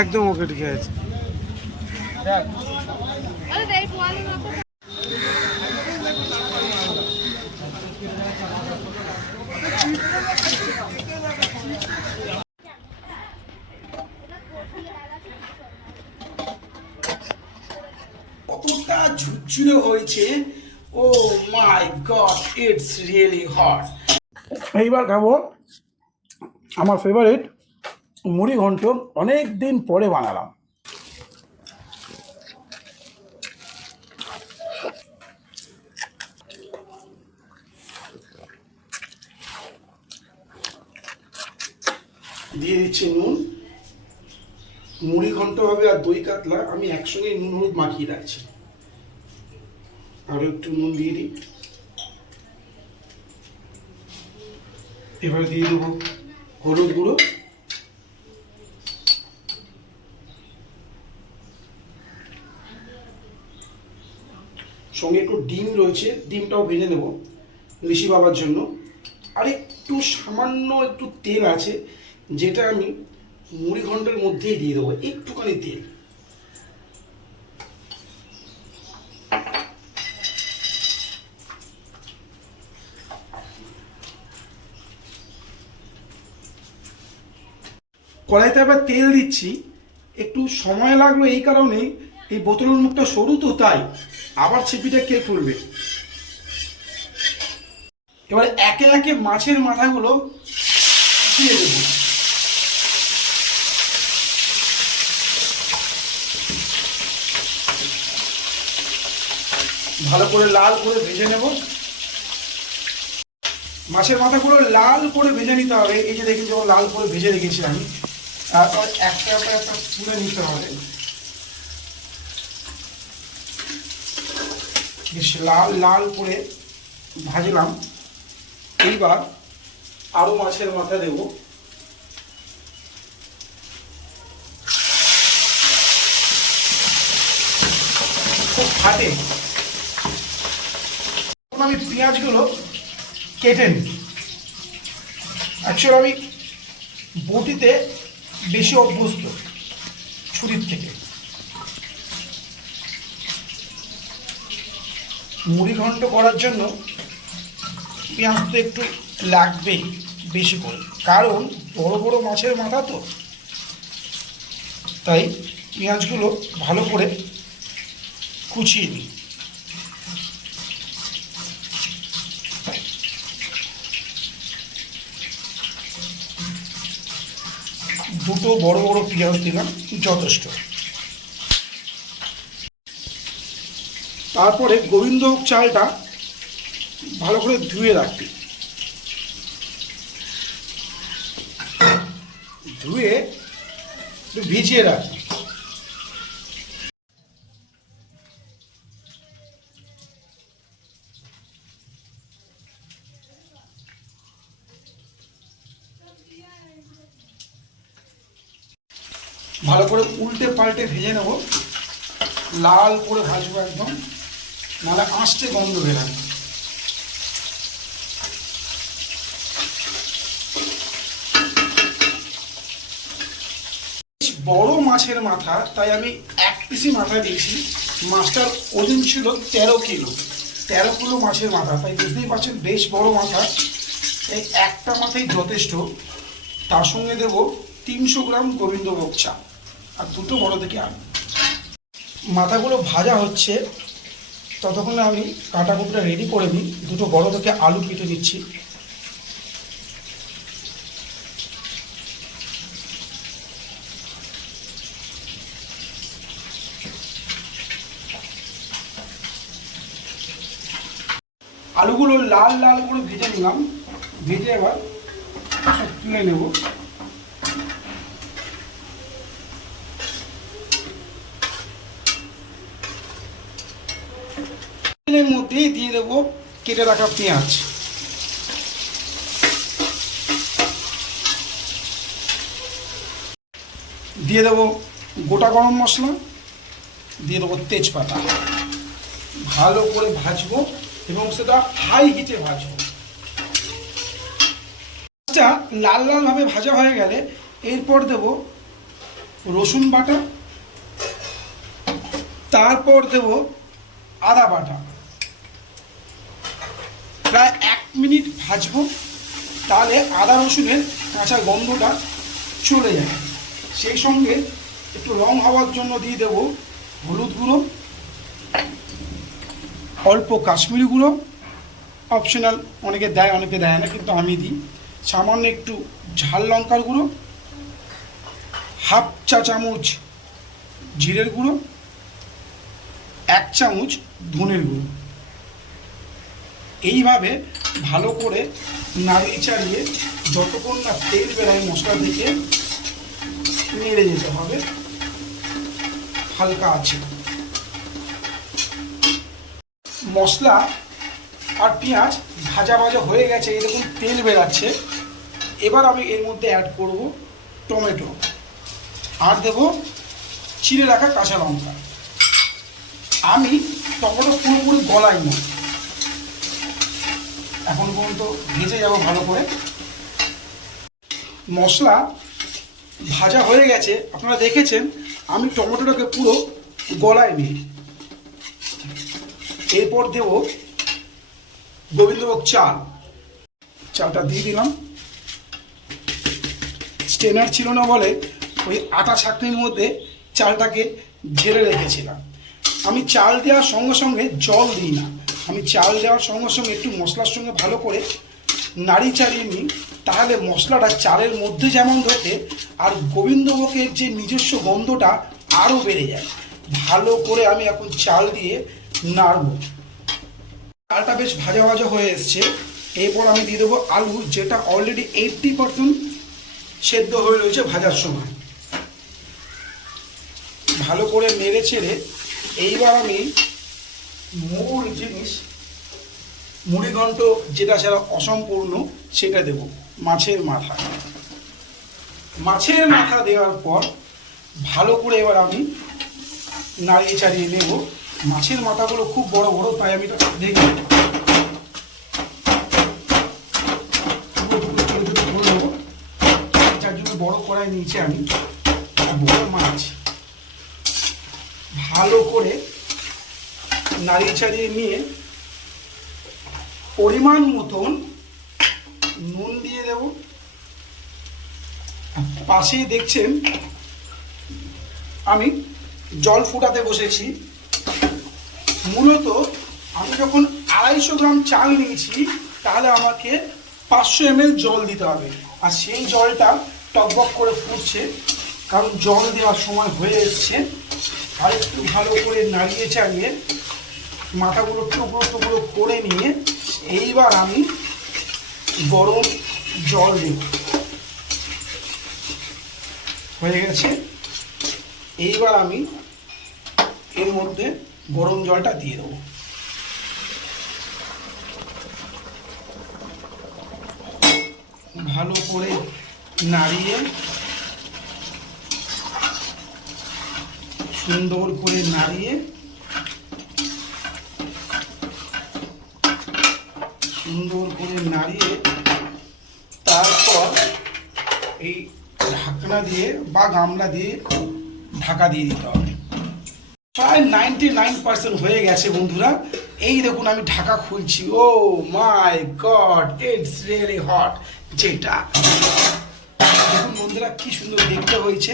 একদম ওকে, ঠিক আছে। কতটা ঝুরঝুরে হয়েছে, ও মাই গড, ইটস রিয়েলি হট। এইবার খাবো আমার ফেভারিট মুড়ি ঘন্ট, অনেক দিন পরে বানালাম। দিয়ে দিচ্ছি নুন। মুড়ি ঘন্ট হবে আর দই কাতলা আমি একসঙ্গে নুন হলুদ মাখিয়ে রাখছি। আরো একটু নুন দিয়ে দিই। এবার দিয়ে দেবো হলুদ গুঁড়ো, সঙ্গে একটু ডিম রয়েছে, ডিমটাও ভেজে নেব ঋষি বাবার জন্য। আর একটু সামান্য একটু তেল আছে, যেটা আমি মুড়ি ঘন্টের মধ্যেই দিয়ে দেবো, একটুখানি তেল। কড়াইতে আবার তেল দিচ্ছি, একটু সময় লাগলো এই কারণে, এই বোতলের মুখটা সরু তো, তাই আবার ছিপিটা কে খুলবে। এবার একে একে মাছের মাথাগুলো দিয়ে দেব। ভালো করে লাল করে ভেজে নেব। মাছের মাথাগুলো লাল করে ভেজে নিতে হবে। এই যে দেখি যখন লাল করে ভেজে রেখেছি আমি, তারপর একটা একটা একটা তুলে নিতে হবে। বেশ লাল লাল করে ভাজলাম। এইবার আরো মাছের মাথা দেব। খুব ফাটে। আমি পেঁয়াজগুলো কেটে নিই। অ্যাকচুয়ালি আমি বটিতে বেশি অভ্যস্ত ছুরির থেকে। মুড়ি ঘন্ট করার জন্য পেঁয়াজ তো একটু লাগবেই বেশি করে, কারণ বড় বড় মাছের মাথা তো, তাই পেঁয়াজগুলো ভালো করে কুচিয়ে নিই। দুটো বড় বড় পেঁয়াজ দিলাম, যথেষ্ট। তারপরে গোবিন্দভোগ চালটা ভালো করে ধুয়ে রাখি। ধুয়ে একটু ভিজিয়ে রাখি। ভালো করে উল্টে পাল্টে ভেজে নেব, লাল করে ভাজবো একদম, নাহলে আঁচটে গন্ধ বেরাবে। বড় মাছের মাথা, তাই আমি এক পিসি মাথা দিয়েছি। মাছটার ওজন ছিল 13 কিলো, 13 কিলো মাছের মাথা, তাই বুঝতেই পারছেন বেশ বড় মাথা। এই একটা মাথাই যথেষ্ট। তার সঙ্গে দেব 300 গ্রাম গোবিন্দভোগ চাল আর দুটো বড় থেকে আলু। মাথাগুলো ভাজা হচ্ছে, ততক্ষণে আমি কাটা কুটটা রেডি করে নিই। দুটো বড় থেকে আলু কেটে দিচ্ছি। আলুগুলো লাল লাল করে ভেজে নিলাম। ভেজে এবার সব তুলে নেব। তেলের মধ্যেই দিয়ে দেবো কেটে রাখা পেঁয়াজ। দিয়ে দেবো গোটা গরম মশলা, দিয়ে দেবো তেজপাতা। ভালো করে ভাজবো এবং সেটা হাই হিটে ভাজবো। পেঁয়াজটা লাল লালভাবে ভাজা হয়ে গেলে এরপর দেব রসুন বাটা, তারপর দেব আদা বাটা। প্রায় 1 মিনিট ভাজবো, তাহলে আদা রসুনের কাঁচা গন্ধটা চলে যায়। সেই সঙ্গে একটু রং হওয়ার জন্য দিয়ে দেব হলুদ গুঁড়ো, অল্প কাশ্মীরি গুঁড়ো, অপশনাল, অনেকে দেয় অনেকে দেয় না, কিন্তু আমি দিই। সামান্য একটু ঝাল লঙ্কার গুঁড়ো, হাফ চা চামচ জিরের গুঁড়ো, 1 চামচ ধনের গুঁড়ো। এইভাবে ভালো করে নাড়িয়ে চাড়িয়ে যতক্ষণ না তেল বেরোয় মশলা থেকে নেড়ে যেতে হবে হালকা আছে। মশলা আর পেঁয়াজ ভাজা ভাজা হয়ে গেছে, এই দেখুন তেল বেরাচ্ছে। এবার আমি এর মধ্যে অ্যাড করব টমেটো, আর দেব চিড়ে রাখা কাঁচা লঙ্কা। আমি টমেটো পুরোপুরি গলাই না, এখন পর্যন্ত ভেজে যাব ভালো করে। মশলা ভাজা হয়ে গেছে, আপনারা দেখেছেন আমি টমেটোটাকে পুরো গলাইনি। এরপর দেব গোবিন্দভোগ চাল, চালটা দিয়ে দিলাম। স্টেনার ছিল না বলে ওই আটা ছাঁকনির মধ্যে চালটাকে ঝেড়ে রেখেছিলাম। আমি চাল দেওয়ার সঙ্গে সঙ্গে জল দিই না, আমি চাল দেওয়ার সঙ্গে সঙ্গে একটু মশলার সঙ্গে ভালো করে নাড়ি চাড়িয়ে নিই, তাহলে মশলাটা চালের মধ্যে যেমন ঢোকে আর গোবিন্দভোগের যে নিজস্ব গন্ধটা আরও বেড়ে যায়। ভালো করে আমি এখন চাল দিয়ে নাড়ব। চালটা বেশ ভাজা ভাজা হয়ে এসছে। এরপর আমি দিয়ে দেবো আলু, যেটা অলরেডি 80% সেদ্ধ হয়ে রয়েছে ভাজার সময়। ভালো করে নেড়ে ছেড়ে এইবার আমি মূল জিনিস মুড়িঘণ্ট, যেটা ছাড়া অসম্পূর্ণ, সেটা দেব মাছের মাথা। মাছের মাথা দেওয়ার পর ভালো করে এবার আমি নাড়িয়ে চাড়িয়ে নেব। মাছের মাথাগুলো খুব বড় বড়, তাই আমি দেখি যার জন্য বড় কড়াই নিয়েছি আমি। বড় মাছ ভালো করে নাড়িয়ে চাড়িয়ে নিয়ে পরিমাণ মতন নুন দিয়ে দেব। পাশেই দেখছেন আমি জল ফুটাতে বসেছি। মূলত আমি যখন 250 গ্রাম চাল নিয়েছি, তাহলে আমাকে 500 ml জল দিতে হবে, আর সেই জলটা টকবক করে ফুটছে, কারণ জল দেওয়ার সময় হয়ে এসছে। আর একটু ভালো করে নাড়িয়ে চাড়িয়ে মাথাগুলো টুকরো টুকরো করে নিয়ে এইবার আমি গরম জল দেব। হয়ে গেছে, এইবার আমি এর মধ্যে গরম জলটা দিয়ে দেবো। ভালো করে নাড়িয়ে সুন্দর করে নাড়িয়ে তারপর এই ঢাকনা দিয়ে বা গামলা দিয়ে ঢাকা দিয়ে দিতে হবে। প্রায় 99% হয়ে গেছে বন্ধুরা। এই দেখুন আমি ঢাকা খুলছি। ও মাই গড, ইটস রিয়েলি হট। যেটা দেখুন বন্ধুরা কি সুন্দর দেখতে হয়েছে।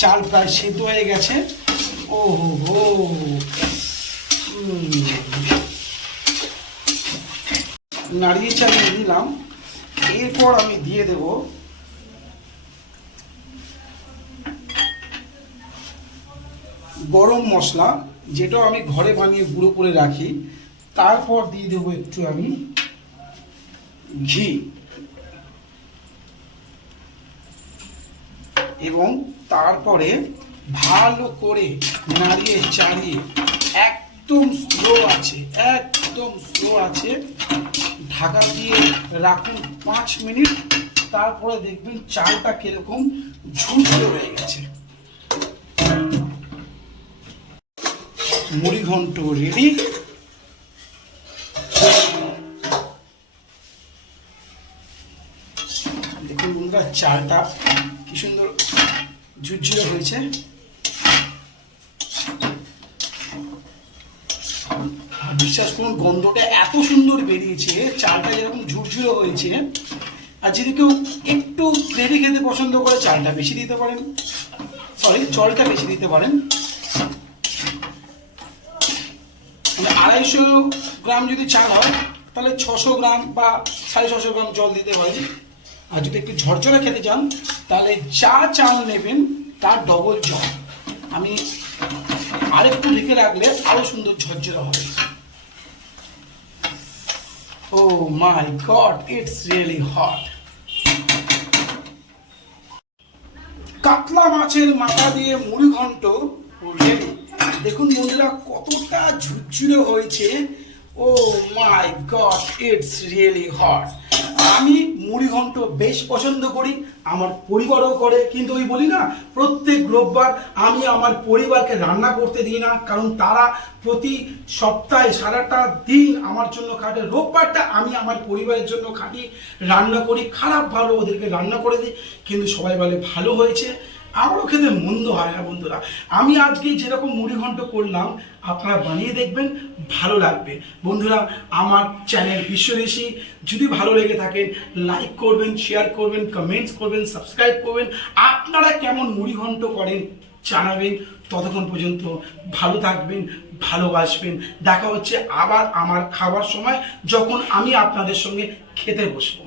চাল প্রায় সেদ্ধ হয়ে গেছে। ও হো, নাড়িয়ে চালিয়ে দিলাম। এরপর আমি দিয়ে দেব গরম মশলা, যেটা আমি ঘরে বানিয়ে গুঁড়ো করে রাখি। তারপর দিয়ে দেবো একটু আমি ঘি, এবং তারপরে ভালো করে নাড়িয়ে চাড়িয়ে একদম স্লো আছে ঢাকা দিয়ে রাখুন 5 মিনিট। তারপরে দেখবেন চালটা কিরকম ঝুরঝুরে হয়ে গেছে। মুড়ি ঘন্ট রেডি। বন্ধুরা চালটা কি সুন্দর ঝুরঝুরে হয়েছে। বিশ্বাস করুন গন্ধটা এত সুন্দর বেরিয়েছে, চালটা যেরকম ঝুরঝুরে হয়েছে। আর যদি কেউ একটু গ্রেভি খেতে পছন্দ করে চালটা বেশি দিতে পারেন, সরি জলটা বেশি দিতে পারেন। মানে 250 গ্রাম যদি চাল হয় তাহলে 600 গ্রাম বা 650 গ্রাম জল দিতে পারেন। আর যদি একটু ঝরঝরে খেতে চান তাহলে যা চাল নেবেন তার ডবল জল। আমি আরেকটু ঢেকে রাখলে আরো সুন্দর ঝরঝরে হবে। Oh my God, it's really hot. কাতলা মাছের মাথা দিয়ে মুড়ি ঘন্ট রেডি। দেখুন বন্ধুরা কতটা ঝুরঝুরে হয়েছে। ও মাই গড, ইটস রিয়েলি হট। আমি মুড়ি ঘন্ট বেশ পছন্দ করি, আমার পরিবারও করে। কিন্তু ওই বলি না, প্রত্যেক রোববার আমি আমার পরিবারকে রান্না করতে দিই না, কারণ তারা প্রতি সপ্তাহে সারাটা দিন আমার জন্য খাটে। রোববারটা আমি আমার পরিবারের জন্য খাটি, রান্না করি, খারাপ ভালো ওদেরকে রান্না করে দিই। কিন্তু সবাই বলে ভালো হয়েছে, আমারও খেতে মন্দ হয় না বন্ধুরা। আমি আজকে যেরকম মুড়ি ঘন্ট করলাম আপনারা বানিয়ে দেখবেন, ভালো লাগবে। বন্ধুরা আমার চ্যানেল বিশ্বদেশী যদি ভালো লেগে থাকে লাইক করবেন, শেয়ার করবেন, কমেন্টস করবেন, সাবস্ক্রাইব করবেন। আপনারা কেমন মুড়ি ঘন্ট করেন জানাবেন। ততক্ষণ পর্যন্ত ভালো থাকবেন, ভালোবাসবেন। দেখা হচ্ছে আবার আমার খাবার সময়, যখন আমি আপনাদের সঙ্গে খেতে বসবো।